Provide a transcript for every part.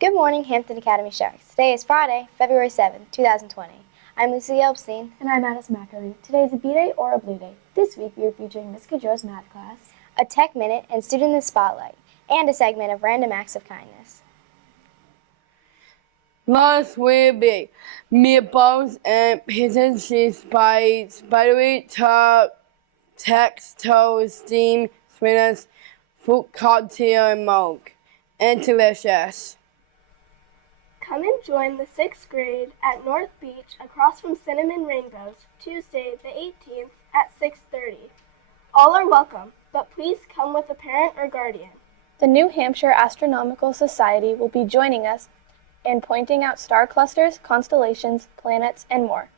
Good morning, Hampton Academy Sharks. Today is Friday, February 7, 2020. I'm Lucy Elbstein. And I'm Addis Mackerly. Today is a B-Day or a Blue Day. This week we are featuring Miss Goudreau's math class, a Tech Minute and Student in the Spotlight, and a segment of Random Acts of Kindness. Last week, meatballs and pizza cheese by spidery top texto steam sweetness fruit cocktail and milk. And delicious. Come and join the 6th grade at North Beach across from Cinnamon Rainbows, Tuesday the 18th at 6:30. All are welcome, but please come with a parent or guardian. the New Hampshire Astronomical Society will be joining us in pointing out star clusters, constellations, planets, and more.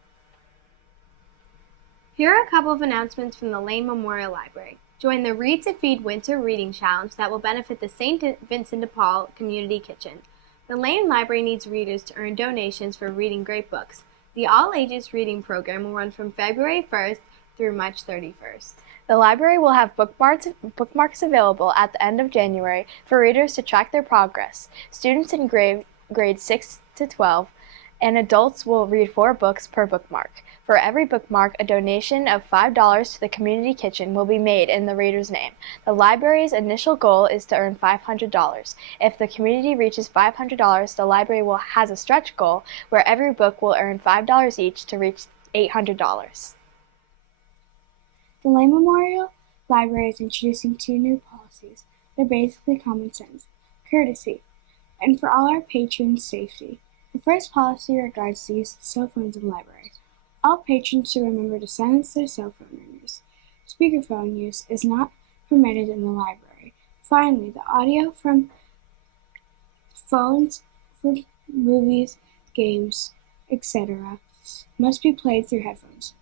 Here are a couple of announcements from the Lane Memorial Library. Join the Read to Feed Winter Reading Challenge that will benefit the St. Vincent de Paul Community Kitchen. The Lane Library needs readers to earn donations for reading great books. The All Ages Reading Program will run from February 1st through March 31st. The library will have bookmarks available at the end of January for readers to track their progress. Students in grades 6 to 12 and adults will read 4 books per bookmark. For every bookmark, a donation of $5 to the community kitchen will be made in the reader's name. The library's initial goal is to earn $500. If the community reaches $500, the library has a stretch goal where every book will earn $5 each to reach $800. The Lane Memorial Library is introducing 2 new policies. They're basically common sense, courtesy, and for all our patrons' safety. The first policy regards the use of cell phones in libraries. All patrons should remember to silence their cell phone ringers. Speakerphone use is not permitted in the library. Finally, the audio from phones for movies, games, etc. must be played through headphones.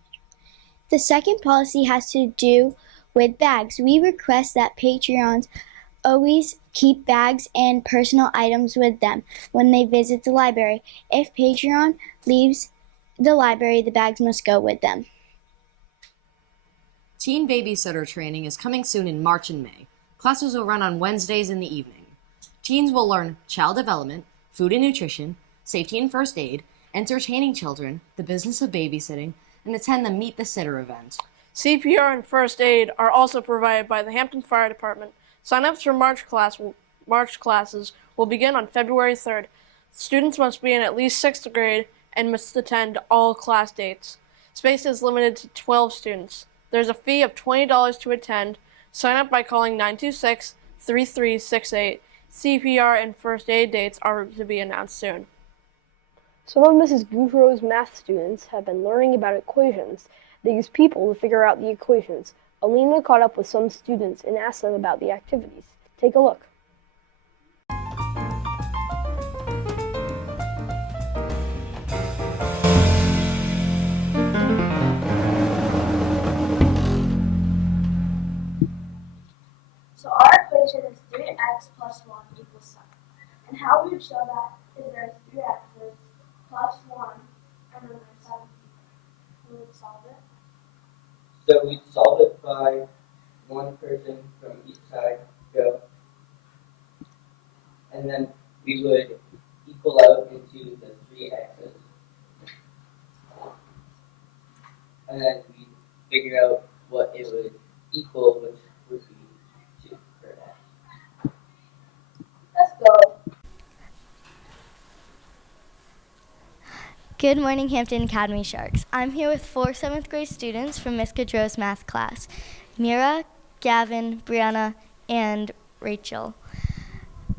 The second policy has to do with bags. We request that Patreons always keep bags and personal items with them when they visit the library. If Patreon leaves the library, the bags must go with them. Teen babysitter training is coming soon in March and May. Classes will run on Wednesdays in the evening. Teens will learn child development, food and nutrition, safety and first aid, entertaining children, the business of babysitting, and attend the Meet the Sitter event. CPR and first aid are also provided by the Hampton Fire Department. Sign-ups for March classes will begin on February 3rd. Students must be in at least 6th grade and must attend all class dates. Space is limited to 12 students. There's a fee of $20 to attend. Sign up by calling 926-3368. CPR and first aid dates are to be announced soon. Some of Mrs. Goudreau's math students have been learning about equations. They use people to figure out the equations. Alina caught up with some students and asked them about the activities. Take a look. So our equation is 3x plus 1 equals 7. And how we would show that is there's 3x's plus 1 and then there's 7. We would solve it. So we'd solve it by one person from each side go. And then we would equal out into the 3 x's. And then we'd figure out what it would equal, which would be 2 for x. Let's go. Good morning, Hampton Academy Sharks. I'm here with 4 7th grade students from Miss Goudreau's math class, Mira, Gavin, Brianna, and Rachel.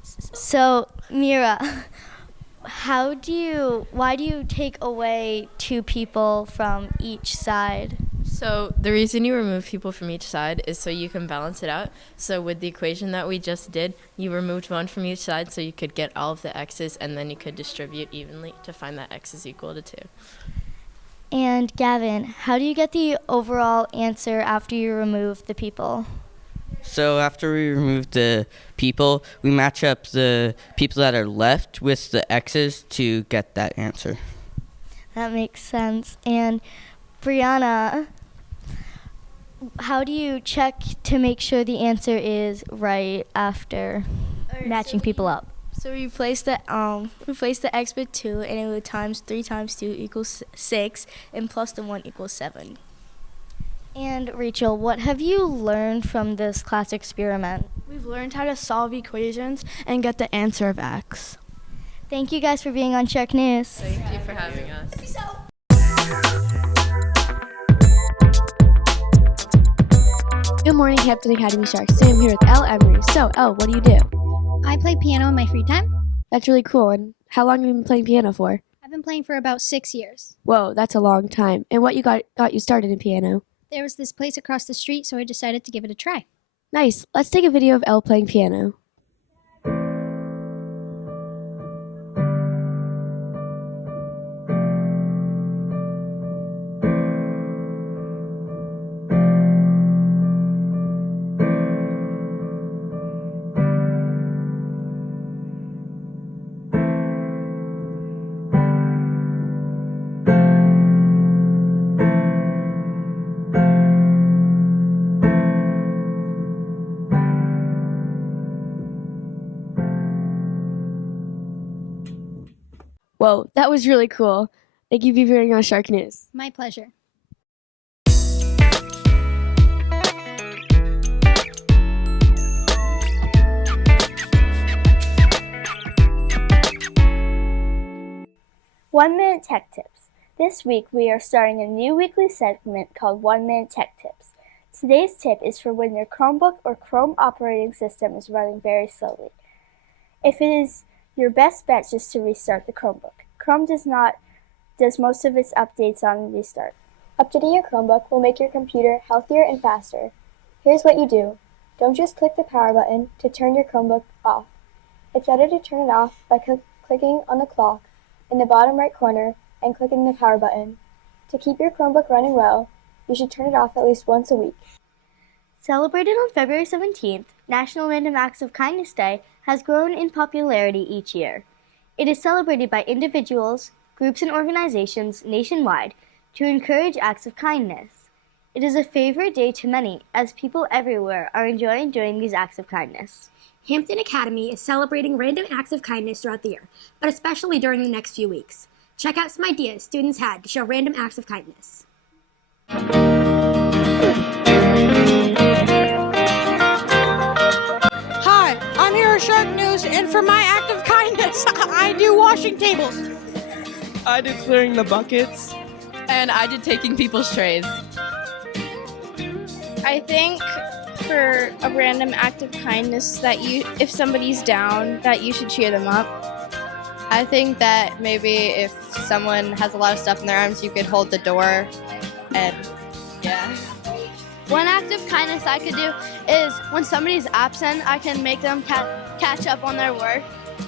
So, Mira, why do you take away 2 people from each side? So the reason you remove people from each side is so you can balance it out. So with the equation that we just did, you removed 1 from each side so you could get all of the x's, and then you could distribute evenly to find that x is equal to 2. And Gavin, how do you get the overall answer after you remove the people? So after we remove the people, we match up the people that are left with the x's to get that answer. That makes sense. And Brianna, how do you check to make sure the answer is right after matching people up? So we replace the x with 2, and it would times 3 times 2 equals 6, and plus the 1 equals 7. And Rachel, what have you learned from this class experiment? We've learned how to solve equations and get the answer of x. Thank you guys for being on Shark News. Thank you for having us. Good morning, Hampton Academy Sharks. Today I'm here with Elle Emery. So, Elle, what do you do? I play piano in my free time. That's really cool. And how long have you been playing piano for? I've been playing for about 6 years. Whoa, that's a long time. And what got you started in piano? There was this place across the street, so I decided to give it a try. Nice. Let's take a video of Elle playing piano. Whoa, that was really cool. Thank you for being on Shark News. My pleasure. One-Minute Tech Tips. This week we are starting a new weekly segment called 1-Minute Tech Tips. Today's tip is for when your Chromebook or Chrome operating system is running very slowly. If it is your best bet just to restart the Chromebook. Chrome does most of its updates on restart. Updating your Chromebook will make your computer healthier and faster. Here's what you do. Don't just click the power button to turn your Chromebook off. It's better to turn it off by clicking on the clock in the bottom right corner and clicking the power button. To keep your Chromebook running well, you should turn it off at least once a week. Celebrated on February 17th, National Random Acts of Kindness Day has grown in popularity each year. It is celebrated by individuals, groups, and organizations nationwide to encourage acts of kindness. It is a favorite day to many, as people everywhere are enjoying doing these acts of kindness. Hampton Academy is celebrating random acts of kindness throughout the year, but especially during the next few weeks. Check out some ideas students had to show random acts of kindness. Hi, I'm here at Shark News, and for my act of kindness, I do washing tables. I did clearing the buckets. And I did taking people's trays. I think for a random act of kindness that if somebody's down, that you should cheer them up. I think that maybe if someone has a lot of stuff in their arms, you could hold the door and yeah. One act of kindness I could do is when somebody's absent, I can make them catch up on their work.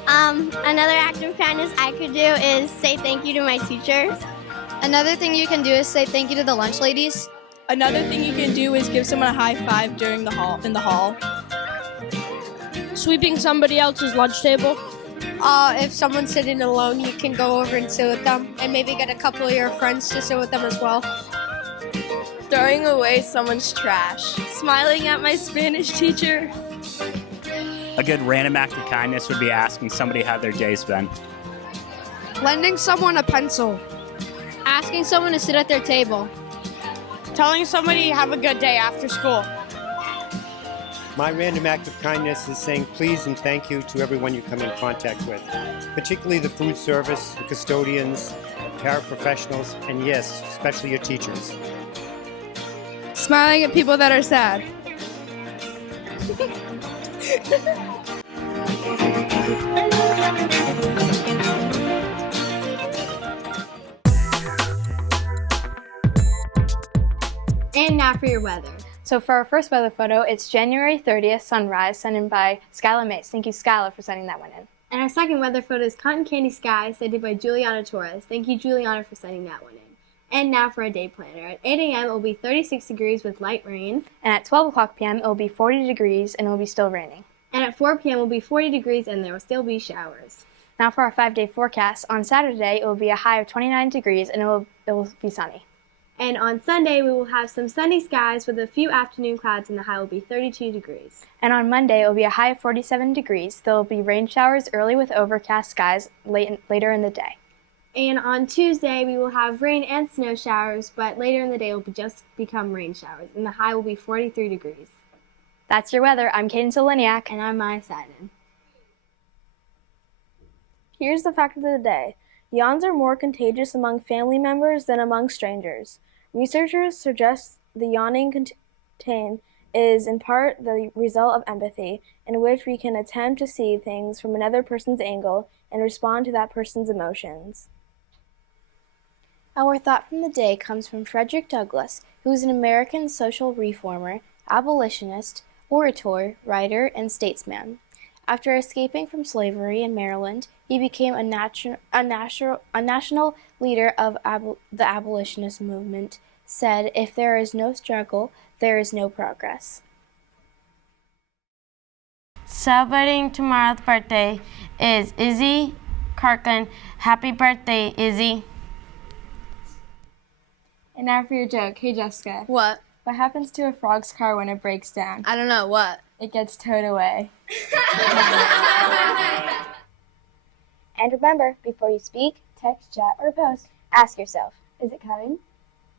Another act of kindness I could do is say thank you to my teachers. Another thing you can do is say thank you to the lunch ladies. Another thing you can do is give someone a high five in the hall. Sweeping somebody else's lunch table. If someone's sitting alone, you can go over and sit with them and maybe get a couple of your friends to sit with them as well. Throwing away someone's trash. Smiling at my Spanish teacher. A good random act of kindness would be asking somebody how their day's been. Lending someone a pencil. Asking someone to sit at their table. Telling somebody have a good day after school. My random act of kindness is saying please and thank you to everyone you come in contact with, particularly the food service, the custodians, paraprofessionals, and yes, especially your teachers. Smiling at people that are sad. And now for your weather. So for our first weather photo, it's January 30th sunrise sent in by Skylar Mace. Thank you, Skylar, for sending that one in. And our second weather photo is Cotton Candy Sky, sent in by Juliana Torres. Thank you, Juliana, for sending that one in. And now for our day planner. At 8 a.m. it will be 36 degrees with light rain. And at 12 o'clock p.m. it will be 40 degrees and it will be still raining. And at 4 p.m. it will be 40 degrees and there will still be showers. Now for our 5-day forecast. On Saturday it will be a high of 29 degrees and it will be sunny. And on Sunday, we will have some sunny skies with a few afternoon clouds, and the high will be 32 degrees. And on Monday, it will be a high of 47 degrees. There will be rain showers early with overcast skies later in the day. And on Tuesday, we will have rain and snow showers, but later in the day, it will just become rain showers, and the high will be 43 degrees. That's your weather. I'm Cadence Oliniak. And I'm Maya Seiden. Here's the fact of the day. Yawns are more contagious among family members than among strangers. Researchers suggest the yawning contagion is in part the result of empathy, in which we can attempt to see things from another person's angle and respond to that person's emotions. Our thought from the day comes from Frederick Douglass, who is an American social reformer, abolitionist, orator, writer, and statesman. After escaping from slavery in Maryland, he became a national leader of the abolitionist movement, said, "If there is no struggle, there is no progress." Celebrating tomorrow's birthday is Izzy Kirkland. Happy birthday, Izzy. And now for your joke. Hey, Jessica. What? What happens to a frog's car when it breaks down? I don't know. What? It gets towed away. And remember, before you speak, text, chat, or post, ask yourself, is it coming?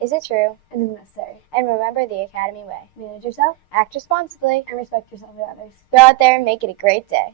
Is it true? And is it necessary? And remember the Academy way. Manage yourself, act responsibly, and respect yourself and others. Go out there and make it a great day.